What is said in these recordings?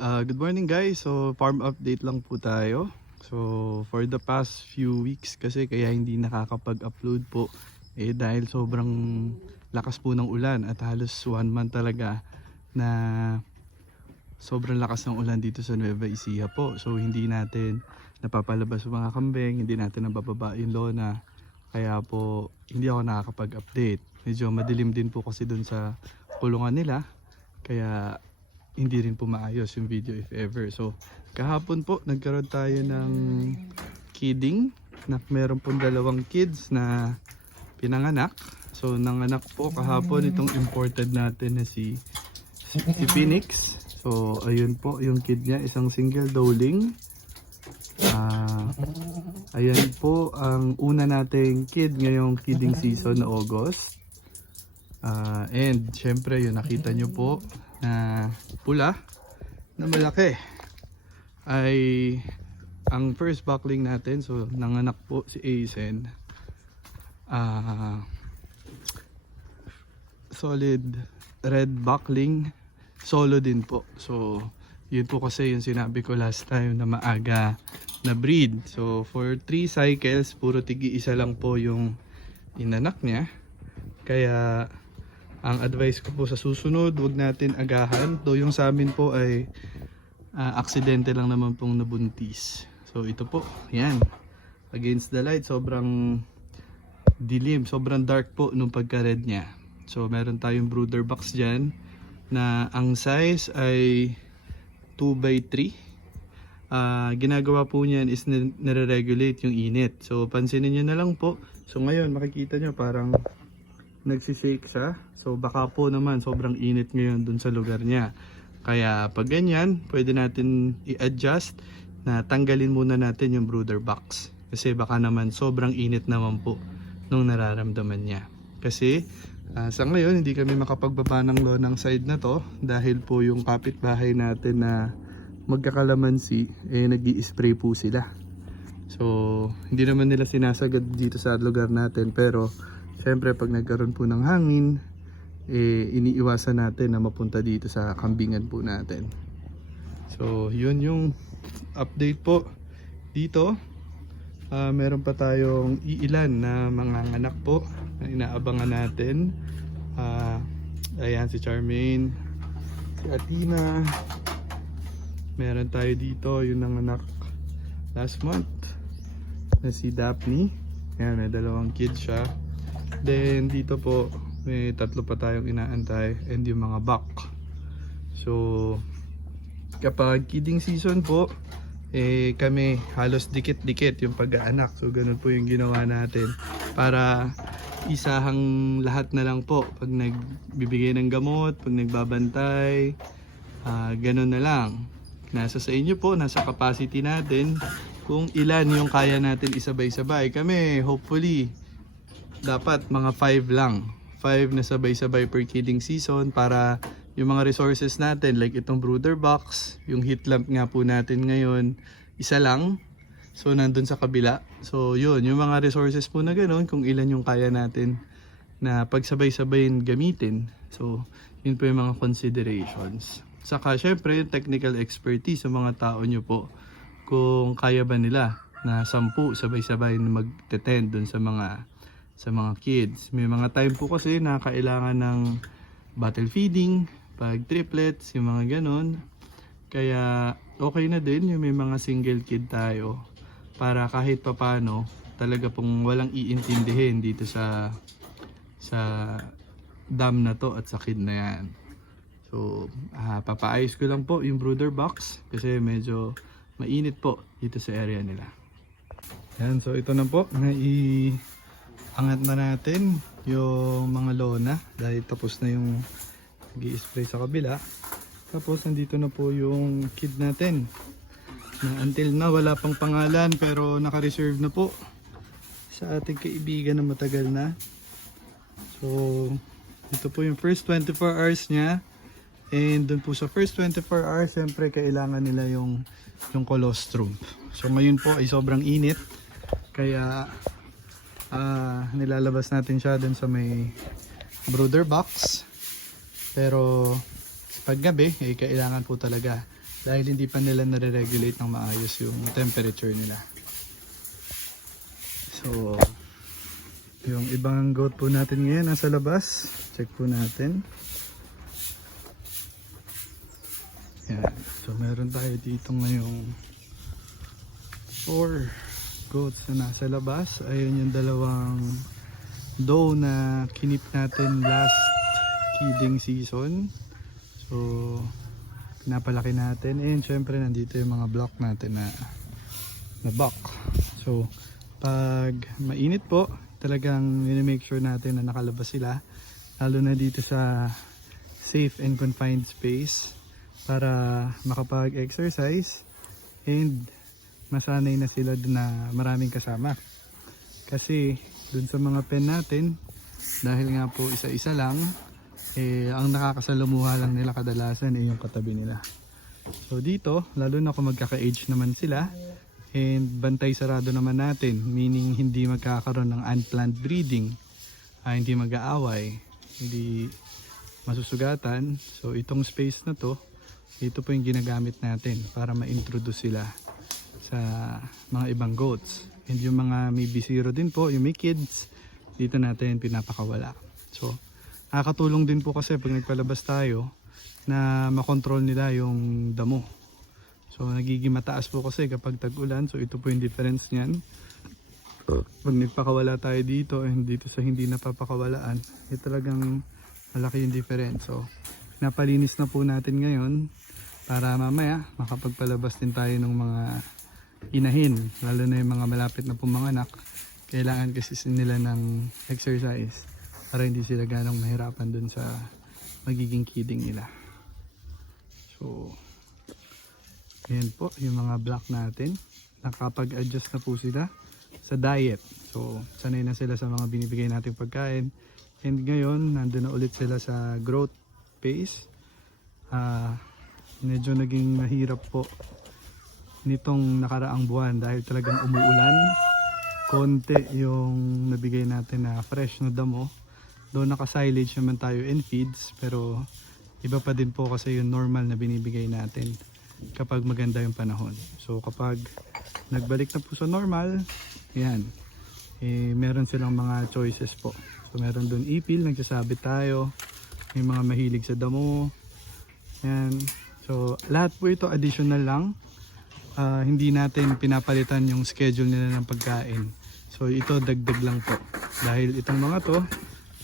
Good morning guys. So farm update lang po tayo. So for the past few weeks kasi kaya hindi nakakapag-upload po dahil sobrang lakas po ng ulan at halos 1 month talaga na sobrang lakas ng ulan dito sa Nueva Ecija po. So hindi natin napapalabas yung mga kambing, hindi natin nabababa yung lona. Kaya po hindi ako nakakapag-update. Medyo madilim din po kasi dun sa kulungan nila. Kaya hindi rin po maayos yung video if ever. So kahapon po nagkaroon tayo ng kidding na meron pong 2 kids na pinanganak. So nanganak po kahapon itong imported natin na si Phoenix. So ayun po yung kid niya, isang single dowling. Ayan po ang una nating kid ngayong kidding season na August. And syempre yun nakita nyo po na pula na malaki ay ang first buckling natin. So nanganak po si Aizen, solid red buckling, solo din po. So yun po kasi yung sinabi ko last time na maaga na breed. So for 3 cycles puro tigi isa lang po yung inanak niya. Kaya ang advice ko po sa susunod, wag natin agahan. Though yung sa amin po ay aksidente lang naman pong nabuntis. So ito po, yan. Against the light, sobrang dilim, sobrang dark po nung pagka-red niya. So meron tayong brooder box dyan na ang size ay 2x3. Ginagawa po niyan is nire-regulate yung init. So pansinin nyo na lang po. So ngayon makikita nyo parang nagsishake siya. So baka po naman sobrang init ngayon dun sa lugar niya. Kaya pag ganyan, pwede natin i-adjust na tanggalin muna natin yung brooder box. Kasi baka naman sobrang init naman po nung nararamdaman niya. Kasi sa ngayon hindi kami makapagbaba ng lonang side na to dahil po yung kapitbahay natin na magkakalamansi nag-i-spray po sila. So hindi naman nila sinasagad dito sa lugar natin, pero siyempre pag nagkaroon po ng hangin, iniiwasan natin na mapunta dito sa kambingan po natin. So yun yung update po dito. Meron pa tayong iilan na mga anak po na inaabangan natin. Ayan si Charmaine, si Athena. Meron tayo dito yung nanganak last month na si Daphne. Ayan, may 2 kids siya. Then dito po may 3 pa tayong inaantay and yung mga buck. So kapag kidding season po kami halos dikit-dikit yung pag-aanak. So ganun po yung ginawa natin para isahang lahat na lang po. Pag nagbibigay ng gamot, pag nagbabantay, ganun na lang. Nasa sa inyo po, nasa capacity natin kung ilan yung kaya natin isabay-sabay. Kami hopefully dapat mga 5 lang. 5 na sabay-sabay per kidding season para yung mga resources natin like itong brooder box, yung heat lamp nga po natin ngayon, isa lang. So nandun sa kabila. So yun, yung mga resources po na ganoon, kung ilan yung kaya natin na pagsabay-sabayin gamitin. So yun po yung mga considerations. Saka syempre yung technical expertise sa mga tao nyo po. Kung kaya ba nila na 10 sabay-sabay na mag-tend dun sa mga kids. May mga time po kasi na kailangan ng bottle feeding, pag triplets, yung mga ganon. Kaya okay na din yung may mga single kid tayo para kahit papano talaga pong walang iintindihin dito sa dam na to at sa kid na yan. So papaayos ko lang po yung brooder box kasi medyo mainit po dito sa area nila. Yan, so ito na po, angat na natin yung mga lona dahil tapos na yung nag-i-spray sa kabila. Tapos nandito na po yung kid natin na until na wala pang pangalan pero naka-reserve na po sa ating kaibigan na matagal na. So ito po yung first 24 hours niya, and dun po sa first 24 hours syempre kailangan nila yung colostrum. So ngayon po ay sobrang init kaya nilalabas natin siya dun sa may brooder box. Pero pag gabi, kailangan po talaga dahil hindi pa nila nare-regulate ng maayos yung temperature nila. So, yung ibang goat po natin ngayon nasa labas. Check po natin. Yan. So, meron tayo dito ngayong 4 goats na nasa labas. Ayun yung dalawang doe na kinip natin last kidding season. So, pinapalaki natin. And syempre, nandito yung mga block natin na buck. So, pag mainit po, talagang make sure natin na nakalabas sila. Lalo na dito sa safe and confined space para makapag-exercise and masanay na sila dun na maraming kasama. Kasi dun sa mga pen natin, dahil nga po isa-isa lang, ang nakakasalamuha lang nila kadalasan yung katabi nila. So dito, lalo na kung magkaka-age naman sila, and bantay sarado naman natin, meaning hindi magkakaroon ng unplanned breeding, hindi mag-aaway, hindi masusugatan. So itong space na to, ito po yung ginagamit natin para ma-introduce sila sa mga ibang goats. And yung mga may B0 din po, yung may kids, dito natin pinapakawala. So nakakatulong din po kasi pag nagpalabas tayo na makontrol nila yung damo. So nagiging mataas po kasi kapag tag-ulan. So ito po yung difference niyan. Pag nagpakawala tayo dito and dito sa hindi napapakawalaan, talagang malaki yung difference. So napalinis na po natin ngayon para mamaya makapagpalabas din tayo ng mga inahin, lalo na yung mga malapit na pumanganak. Kailangan kasi nila ng exercise para hindi sila ganong mahirapan dun sa magiging kidding nila. So ayan po yung mga block natin. Nakapag-adjust na po sila sa diet. So sanay na sila sa mga binibigay nating pagkain. And ngayon nandun na ulit sila sa growth phase. Medyo naging mahirap po nitong nakaraang buwan dahil talagang umuulan. Konti yung nabigay natin na fresh na damo. Doon naka-silage naman tayo and feeds, pero iba pa din po kasi yung normal na binibigay natin kapag maganda yung panahon. So kapag nagbalik na po sa normal, yan, meron silang mga choices po. So meron doon ipil, nagsasabit tayo, may mga mahilig sa damo, yan. So lahat po ito additional lang. Hindi natin pinapalitan yung schedule nila ng pagkain. So ito dagdag lang po. Dahil itong mga to,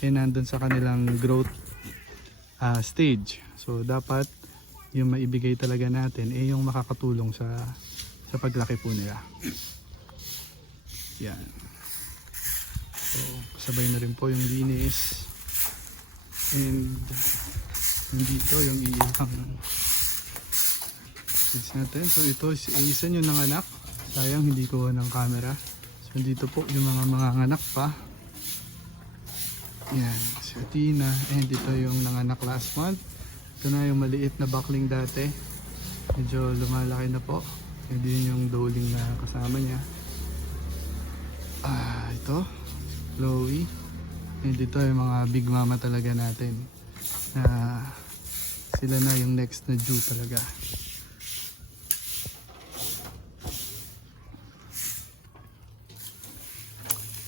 nandun sa kanilang growth stage. So dapat yung maibigay talaga natin yung makakatulong sa paglaki po nila. Yan. So kasabay na rin po yung linis. And dito yung ilang natin. So ito isa yung nanganak. Sayang hindi ko ng camera. So dito po yung mga anak pa. Yan, si Tina. And ito yung nanganak last month. Ito na yung maliit na buckling dati. Medyo lumalaki na po. And yun yung doling na kasama niya. Ito, Chloe. And ito yung mga big mama talaga natin. Sila na yung next na due talaga.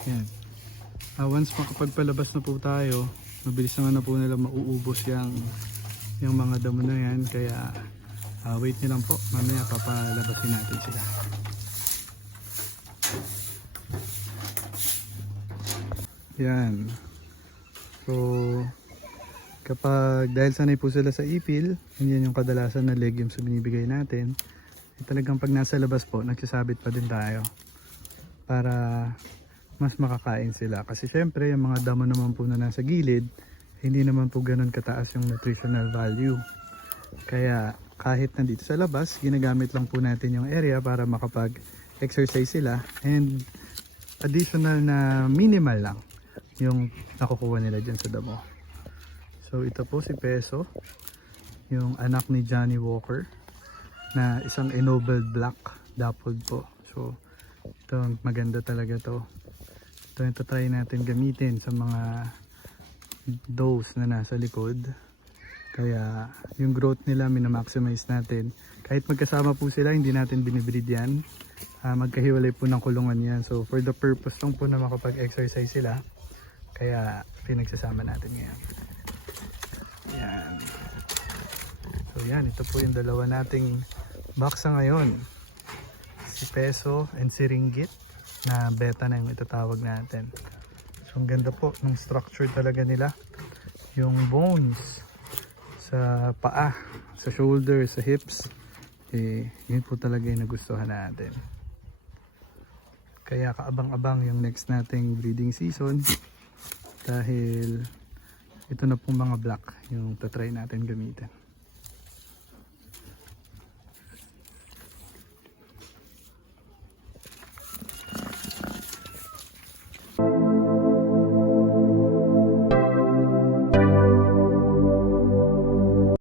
Yan. Once makapagpalabas na po tayo, mabilis naman na po nila mauubos yung mga damo na yan. Kaya wait nyo lang po, mamaya papalabasin natin sila. Yan. So kapag dahil sanay po sila sa ipil, yan yung kadalasan na legumes na binibigay natin, talagang pag nasa labas po, nagsasabit pa din tayo para mas makakain sila. Kasi syempre yung mga damo naman po na nasa gilid, hindi naman po ganun kataas yung nutritional value. Kaya kahit nandito sa labas, ginagamit lang po natin yung area para makapag-exercise sila, and additional na minimal lang yung nakukuha nila dyan sa damo. So ito po si Peso, yung anak ni Johnny Walker, na isang ennobled black dappled po. So ito, maganda talaga to. Ito try natin gamitin sa mga does na nasa likod. Kaya yung growth nila minamaximize natin. Kahit magkasama po sila, hindi natin binibreed yan. Magkahiwalay po ng kulungan yan. So for the purpose lang po na makapag-exercise sila. Kaya pinagsasama natin ngayon. Yan. So yan, ito po yung dalawa nating baksa ngayon. Si Peso and si Ringgit na beta na yung itatawag natin. So ang ganda po ng structure talaga nila. Yung bones sa paa, sa shoulder, sa hips, yun po talaga yung nagustuhan natin. Kaya kaabang-abang yung next nating breeding season dahil ito na pong mga black yung tatry natin gamitin.